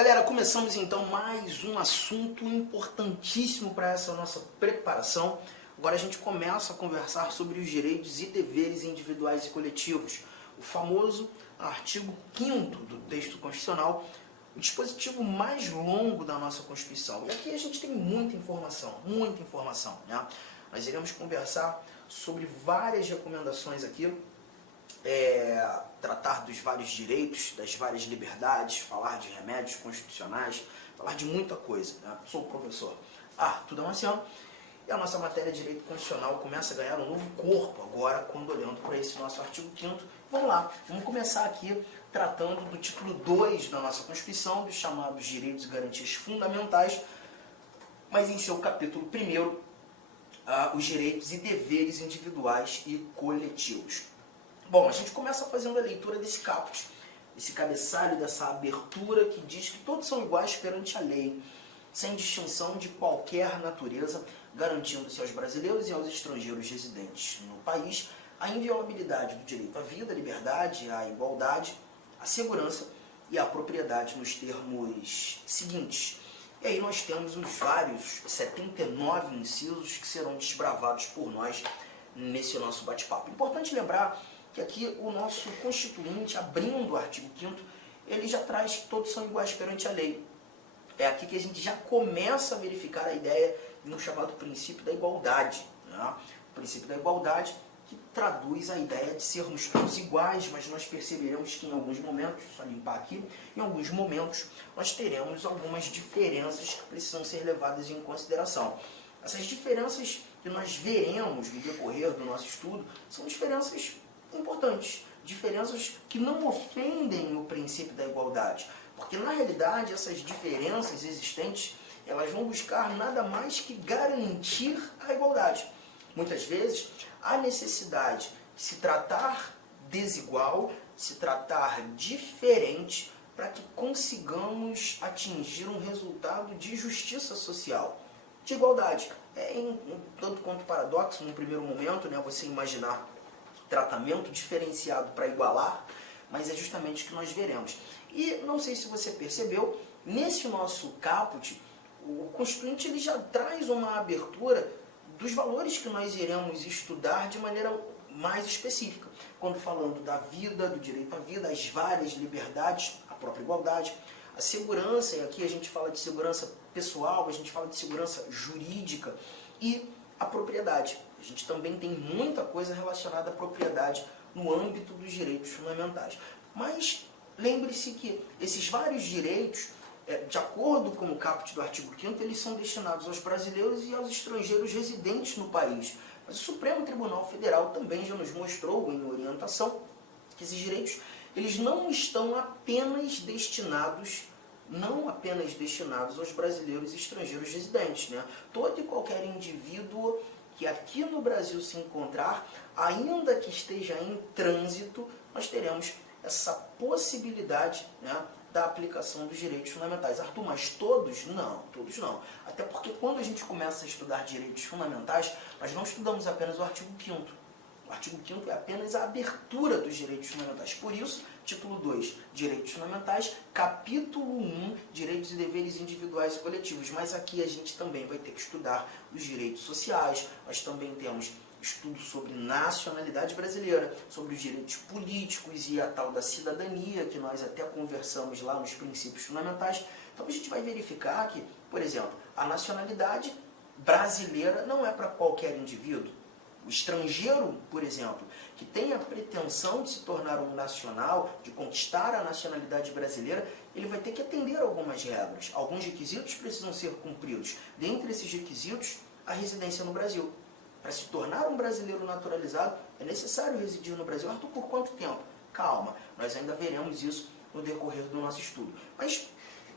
Galera, começamos então mais um assunto importantíssimo para essa nossa preparação. Agora a gente começa a conversar sobre os direitos e deveres individuais e coletivos, o famoso artigo 5º do texto constitucional, o dispositivo mais longo da nossa Constituição. E aqui a gente tem muita informação, né? Nós iremos conversar sobre várias recomendações aqui, tratar dos vários direitos, das várias liberdades, falar de remédios constitucionais, falar de muita coisa, né? Sou o professor Arthur Damasceno e a nossa matéria de direito constitucional começa a ganhar um novo corpo agora, quando olhando para esse nosso artigo 5º. Vamos lá, vamos começar aqui tratando do título 2 da nossa Constituição, dos chamados direitos e garantias fundamentais, mas em seu capítulo 1º, os direitos e deveres individuais e coletivos. Bom, a gente começa fazendo a leitura desse caput, esse cabeçalho, dessa abertura que diz que todos são iguais perante a lei, sem distinção de qualquer natureza, garantindo-se aos brasileiros e aos estrangeiros residentes no país a inviolabilidade do direito à vida, à liberdade, à igualdade, à segurança e à propriedade nos termos seguintes. E aí nós temos os vários 79 incisos que serão desbravados por nós nesse nosso bate-papo. Importante lembrar que aqui o nosso Constituinte, abrindo o artigo 5º, ele já traz que todos são iguais perante a lei. É aqui que a gente já começa a verificar a ideia no chamado princípio da igualdade, né? O princípio da igualdade que traduz a ideia de sermos todos iguais, mas nós perceberemos que em alguns momentos, só limpar aqui, em alguns momentos nós teremos algumas diferenças que precisam ser levadas em consideração. Essas diferenças que nós veremos no decorrer do nosso estudo são diferenças importantes, diferenças que não ofendem o princípio da igualdade, porque na realidade essas diferenças existentes, elas vão buscar nada mais que garantir a igualdade. Muitas vezes há necessidade de se tratar desigual, se tratar diferente, para que consigamos atingir um resultado de justiça social, de igualdade. É tanto quanto paradoxo, num primeiro momento, né, você imaginar tratamento diferenciado para igualar, mas é justamente o que nós veremos. E não sei se você percebeu, nesse nosso caput, o Constituinte ele já traz uma abertura dos valores que nós iremos estudar de maneira mais específica, quando falando da vida, do direito à vida, as várias liberdades, a própria igualdade, a segurança, e aqui a gente fala de segurança pessoal, a gente fala de segurança jurídica e a propriedade. A gente também tem muita coisa relacionada à propriedade no âmbito dos direitos fundamentais. Mas lembre-se que esses vários direitos, de acordo com o caput do artigo 5º, eles são destinados aos brasileiros e aos estrangeiros residentes no país. Mas o Supremo Tribunal Federal também já nos mostrou em orientação que esses direitos eles não estão apenas destinados aos brasileiros e estrangeiros residentes, né? Todo e qualquer indivíduo que aqui no Brasil se encontrar, ainda que esteja em trânsito, nós teremos essa possibilidade, né, da aplicação dos direitos fundamentais. Arthur, mas todos? Não, todos não. Até porque quando a gente começa a estudar direitos fundamentais, nós não estudamos apenas o artigo 5º. O artigo 5º é apenas a abertura dos direitos fundamentais. Por isso, título 2, Direitos Fundamentais, capítulo 1, Direitos e Deveres Individuais e Coletivos. Mas aqui a gente também vai ter que estudar os direitos sociais, nós também temos estudo sobre nacionalidade brasileira, sobre os direitos políticos e a tal da cidadania, que nós até conversamos lá nos princípios fundamentais. Então a gente vai verificar que, por exemplo, a nacionalidade brasileira não é para qualquer indivíduo. O estrangeiro, por exemplo, que tem a pretensão de se tornar um nacional, de conquistar a nacionalidade brasileira, ele vai ter que atender a algumas regras. Alguns requisitos precisam ser cumpridos. Dentre esses requisitos, a residência no Brasil. Para se tornar um brasileiro naturalizado, é necessário residir no Brasil. Arthur, por quanto tempo? Calma, nós ainda veremos isso no decorrer do nosso estudo. Mas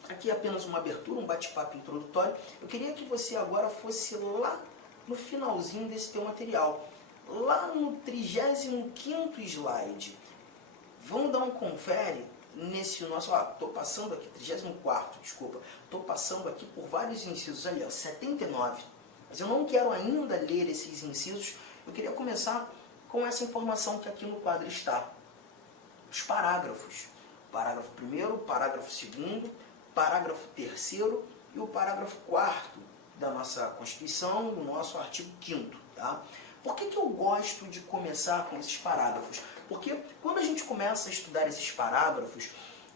aqui é apenas uma abertura, um bate-papo introdutório. Eu queria que você agora fosse lá no finalzinho desse teu material, lá no 35º slide. Vamos dar um confere nesse nosso... estou passando aqui, 34º, desculpa. Estou passando aqui por vários incisos ali, ó, 79. Mas eu não quero ainda ler esses incisos. Eu queria começar com essa informação que aqui no quadro está. Os parágrafos. Parágrafo 1º, parágrafo 2º, parágrafo 3º e o parágrafo 4º da nossa Constituição, do nosso artigo 5º. Tá? Por que eu gosto de começar com esses parágrafos? Porque quando a gente começa a estudar esses parágrafos,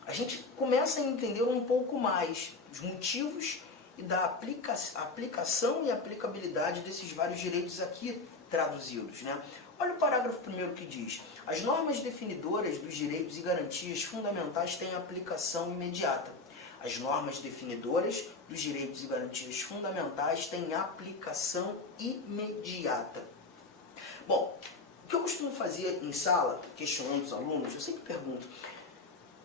a gente começa a entender um pouco mais os motivos e da aplicação e aplicabilidade desses vários direitos aqui traduzidos. Né? Olha o parágrafo 1º que diz: as normas definidoras dos direitos e garantias fundamentais têm aplicação imediata. As normas definidoras dos direitos e garantias fundamentais têm aplicação imediata. Bom, o que eu costumo fazer em sala, questionando os alunos, eu sempre pergunto: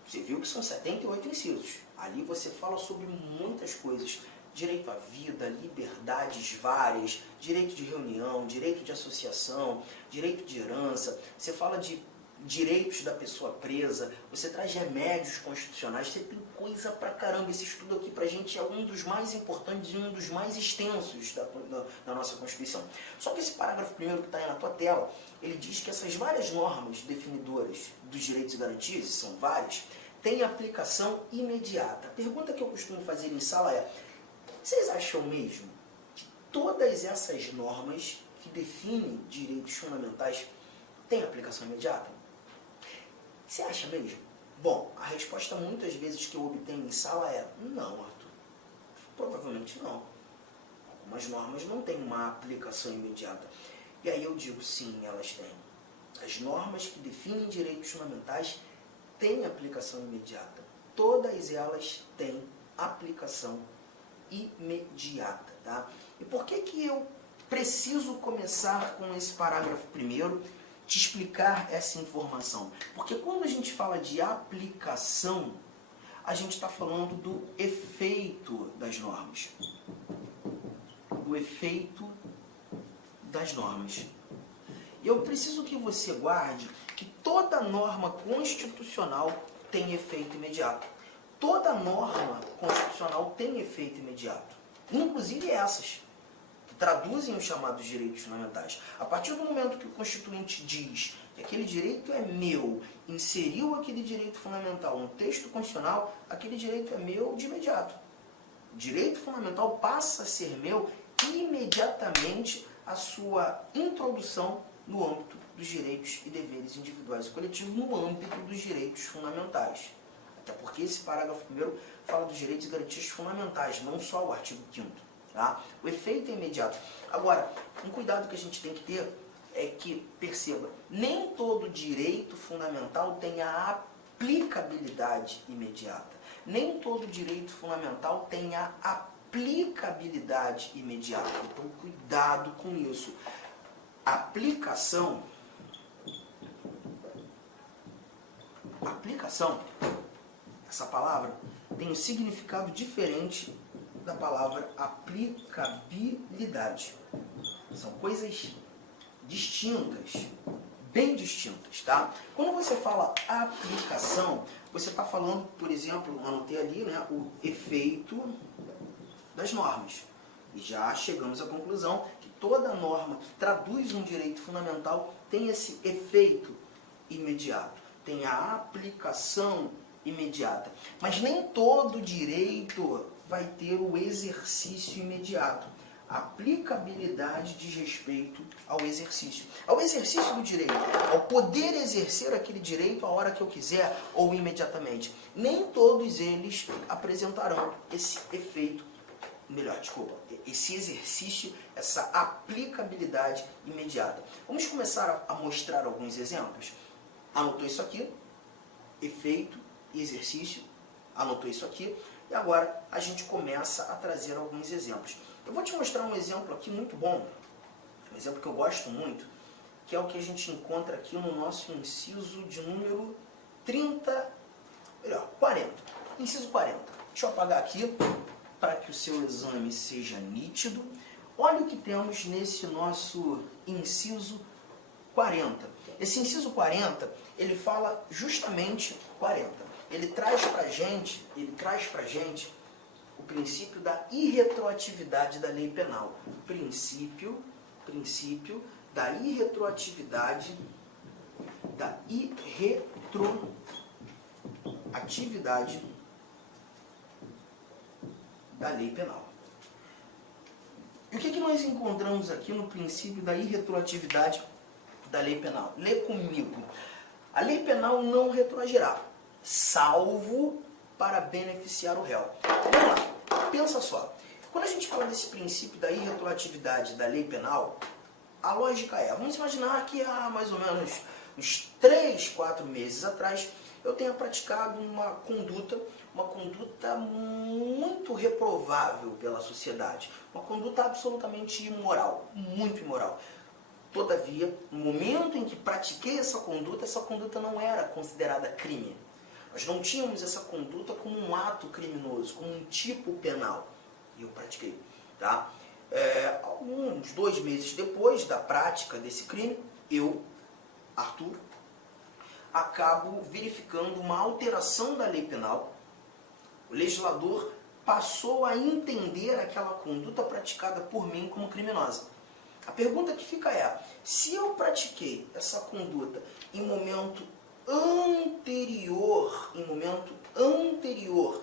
você viu que são 78 incisos. Ali você fala sobre muitas coisas. Direito à vida, liberdades várias, direito de reunião, direito de associação, direito de herança. Você fala de direitos da pessoa presa, você traz remédios constitucionais, você tem coisa pra caramba. Esse estudo aqui pra gente é um dos mais importantes e um dos mais extensos da nossa Constituição. Só que esse parágrafo 1º que está aí na tua tela, ele diz que essas várias normas definidoras dos direitos e garantias, e são várias, têm aplicação imediata. A pergunta que eu costumo fazer em sala é: vocês acham mesmo que todas essas normas que definem direitos fundamentais têm aplicação imediata? Você acha mesmo? Bom, a resposta muitas vezes que eu obtenho em sala é: não, Arthur. Provavelmente não. Algumas normas não têm uma aplicação imediata. E aí eu digo: sim, elas têm. As normas que definem direitos fundamentais têm aplicação imediata. Todas elas têm aplicação imediata. Tá? E por que eu preciso começar com esse parágrafo 1º, te explicar essa informação? Porque quando a gente fala de aplicação, a gente está falando do efeito das normas. Do efeito das normas. E eu preciso que você guarde que toda norma constitucional tem efeito imediato. Toda norma constitucional tem efeito imediato. Inclusive essas, que traduzem os chamados direitos fundamentais. A partir do momento que o Constituinte diz que aquele direito é meu, inseriu aquele direito fundamental no texto constitucional, aquele direito é meu de imediato. O direito fundamental passa a ser meu imediatamente a sua introdução no âmbito dos direitos e deveres individuais e coletivos, no âmbito dos direitos fundamentais. Até porque esse parágrafo 1º fala dos direitos e garantias fundamentais, não só o artigo 5º. Tá? O efeito é imediato. Agora, um cuidado que a gente tem que ter é que, perceba, nem todo direito fundamental tem a aplicabilidade imediata. Nem todo direito fundamental tem a aplicabilidade imediata. Então, cuidado com isso. Aplicação, essa palavra tem um significado diferente da palavra aplicabilidade. São coisas distintas, bem distintas, tá? Quando você fala aplicação, você está falando, por exemplo, anotei ali, né, o efeito das normas. E já chegamos à conclusão que toda norma que traduz um direito fundamental tem esse efeito imediato, tem a aplicação imediata. Mas nem todo direito vai ter o exercício imediato. A aplicabilidade diz respeito ao exercício do direito, ao poder exercer aquele direito a hora que eu quiser ou imediatamente. Nem todos eles apresentarão esse efeito, esse exercício, essa aplicabilidade imediata. Vamos começar a mostrar alguns exemplos? Anotou isso aqui? Efeito e exercício. Anotou isso aqui? E agora a gente começa a trazer alguns exemplos. Eu vou te mostrar um exemplo aqui muito bom, um exemplo que eu gosto muito, que é o que a gente encontra aqui no nosso inciso de número 40. Inciso 40. Deixa eu apagar aqui para que o seu exame seja nítido. Olha o que temos nesse nosso inciso 40. Esse inciso 40, ele fala justamente 40. Ele traz pra gente o princípio da irretroatividade da lei penal. Princípio da irretroatividade da lei penal. E o que nós encontramos aqui no princípio da irretroatividade da lei penal? Lê comigo. A lei penal não retroagirá, salvo para beneficiar o réu. Vamos lá, pensa só. Quando a gente fala desse princípio da irretroatividade da lei penal, a lógica é, vamos imaginar que há mais ou menos uns 3, 4 meses atrás, eu tenha praticado uma conduta muito reprovável pela sociedade, uma conduta absolutamente imoral, muito imoral. Todavia, no momento em que pratiquei essa conduta não era considerada crime. Nós não tínhamos essa conduta como um ato criminoso, como um tipo penal. E eu pratiquei. Tá? Uns 2 meses depois da prática desse crime, eu, Arthur, acabo verificando uma alteração da lei penal. O legislador passou a entender aquela conduta praticada por mim como criminosa. A pergunta que fica é, se eu pratiquei essa conduta em momento anterior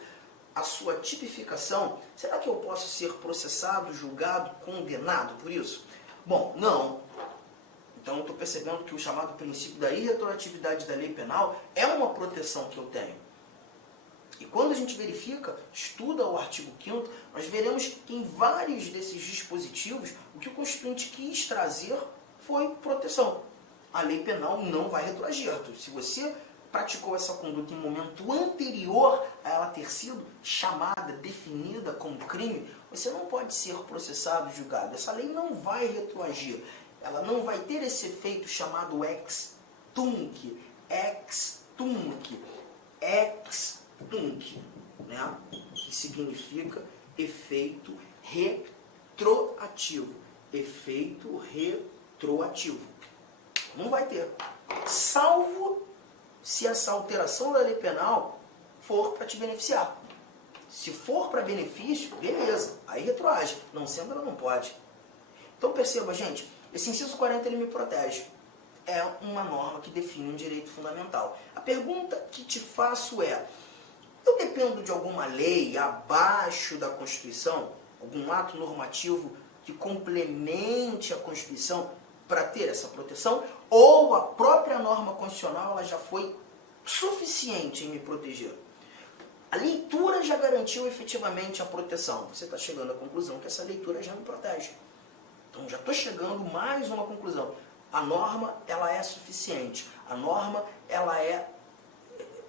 à sua tipificação, será que eu posso ser processado, julgado, condenado por isso? Bom, não. Então eu estou percebendo que o chamado princípio da irretroatividade da lei penal é uma proteção que eu tenho. E quando a gente verifica, estuda o artigo 5º, nós veremos que em vários desses dispositivos, o que o Constituinte quis trazer foi proteção. A lei penal não vai retroagir. Se você praticou essa conduta em momento anterior a ela ter sido chamada, definida como crime, você não pode ser processado, julgado. Essa lei não vai retroagir. Ela não vai ter esse efeito chamado ex tunc, né? Que significa efeito retroativo. Efeito retroativo. Não vai ter. Salvo se essa alteração da lei penal for para te beneficiar. Se for para benefício, beleza, aí retroage. Não sendo, ela não pode. Então perceba, gente, esse inciso 40 ele me protege. É uma norma que define um direito fundamental. A pergunta que te faço é, eu dependo de alguma lei abaixo da Constituição, algum ato normativo que complemente a Constituição para ter essa proteção, ou a própria norma constitucional ela já foi suficiente em me proteger? A leitura já garantiu efetivamente a proteção. Você está chegando à conclusão que essa leitura já me protege. Então já estou chegando mais uma conclusão. A norma ela é suficiente. A norma ela é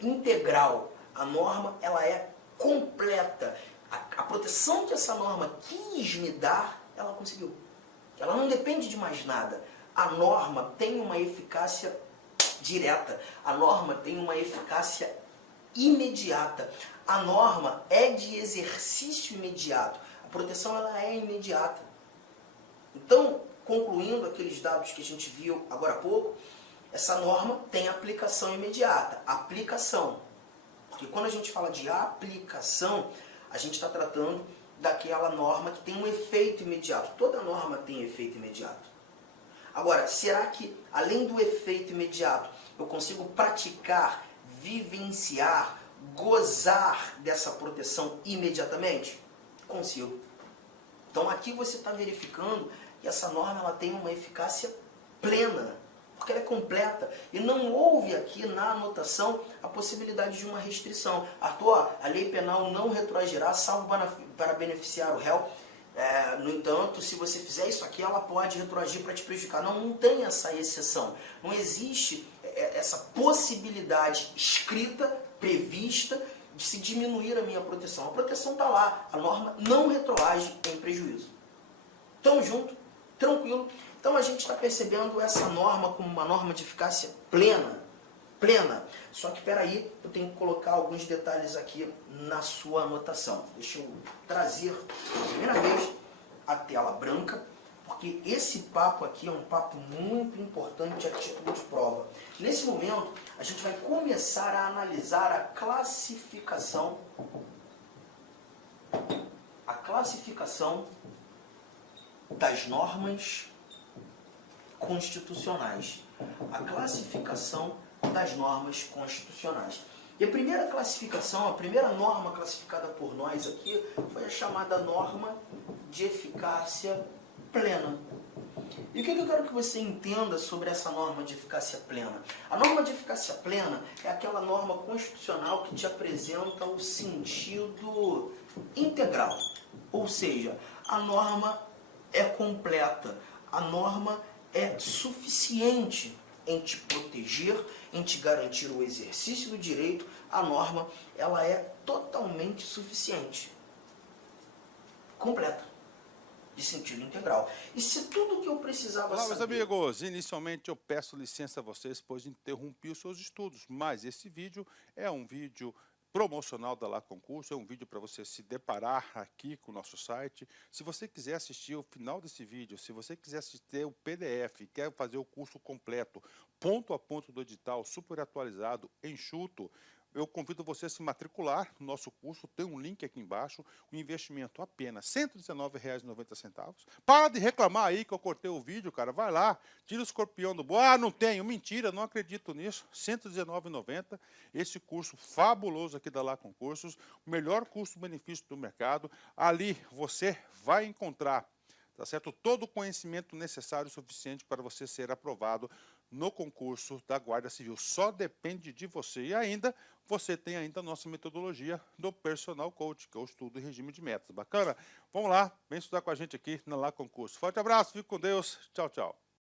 integral. A norma ela é completa. A proteção que essa norma quis me dar, ela conseguiu. Ela não depende de mais nada. A norma tem uma eficácia direta. A norma tem uma eficácia imediata. A norma é de exercício imediato. A proteção ela é imediata. Então, concluindo aqueles dados que a gente viu agora há pouco, essa norma tem aplicação imediata. Aplicação. Porque quando a gente fala de aplicação, a gente está tratando daquela norma que tem um efeito imediato. Toda norma tem efeito imediato. Agora, será que, além do efeito imediato, eu consigo praticar, vivenciar, gozar dessa proteção imediatamente? Consigo. Então, aqui você está verificando que essa norma ela tem uma eficácia plena, porque ela é completa. E não houve aqui na anotação a possibilidade de uma restrição. Arthur, a lei penal não retroagirá, salvo para beneficiar o réu. No entanto, se você fizer isso aqui, ela pode retroagir para te prejudicar. Não tem essa exceção. Não existe essa possibilidade escrita, prevista, de se diminuir a minha proteção. A proteção está lá. A norma não retroage em prejuízo. Tamo junto, tranquilo. Então a gente está percebendo essa norma como uma norma de eficácia plena. Só que, espera aí, eu tenho que colocar alguns detalhes aqui na sua anotação. Deixa eu trazer, pela primeira vez, a tela branca, porque esse papo aqui é um papo muito importante a título de prova. Nesse momento, a gente vai começar a analisar a classificação das normas constitucionais. A classificação das normas constitucionais. E a primeira classificação, a primeira norma classificada por nós aqui foi a chamada norma de eficácia plena. E o que eu quero que você entenda sobre essa norma de eficácia plena? A norma de eficácia plena é aquela norma constitucional que te apresenta o sentido integral. Ou seja, a norma é completa, a norma é suficiente em te proteger, em te garantir o exercício do direito. A norma, ela é totalmente suficiente, completa, de sentido integral. E se tudo que eu precisava Olá, meus saber... amigos. Inicialmente eu peço licença a vocês, pois interrompi os seus estudos, mas esse vídeo é um vídeo promocional da Lá Concurso, é um vídeo para você se deparar aqui com o nosso site. Se você quiser assistir o final desse vídeo, se você quiser assistir o PDF, quer fazer o curso completo, ponto a ponto do edital, super atualizado, enxuto, eu convido você a se matricular no nosso curso, tem um link aqui embaixo, o investimento apenas R$ 119,90. Para de reclamar aí que eu cortei o vídeo, cara, vai lá, tira o escorpião do bolso. Ah, não tenho, mentira, não acredito nisso, R$ 119,90, esse curso fabuloso aqui da Lá Concursos, o melhor custo-benefício do mercado, ali você vai encontrar, tá certo? Todo o conhecimento necessário e suficiente para você ser aprovado no concurso da Guarda Civil. Só depende de você. E ainda, você tem ainda a nossa metodologia do Personal Coach, que é o estudo e regime de metas. Bacana? Vamos lá, vem estudar com a gente aqui na Lá Concurso. Forte abraço, fique com Deus. Tchau, tchau.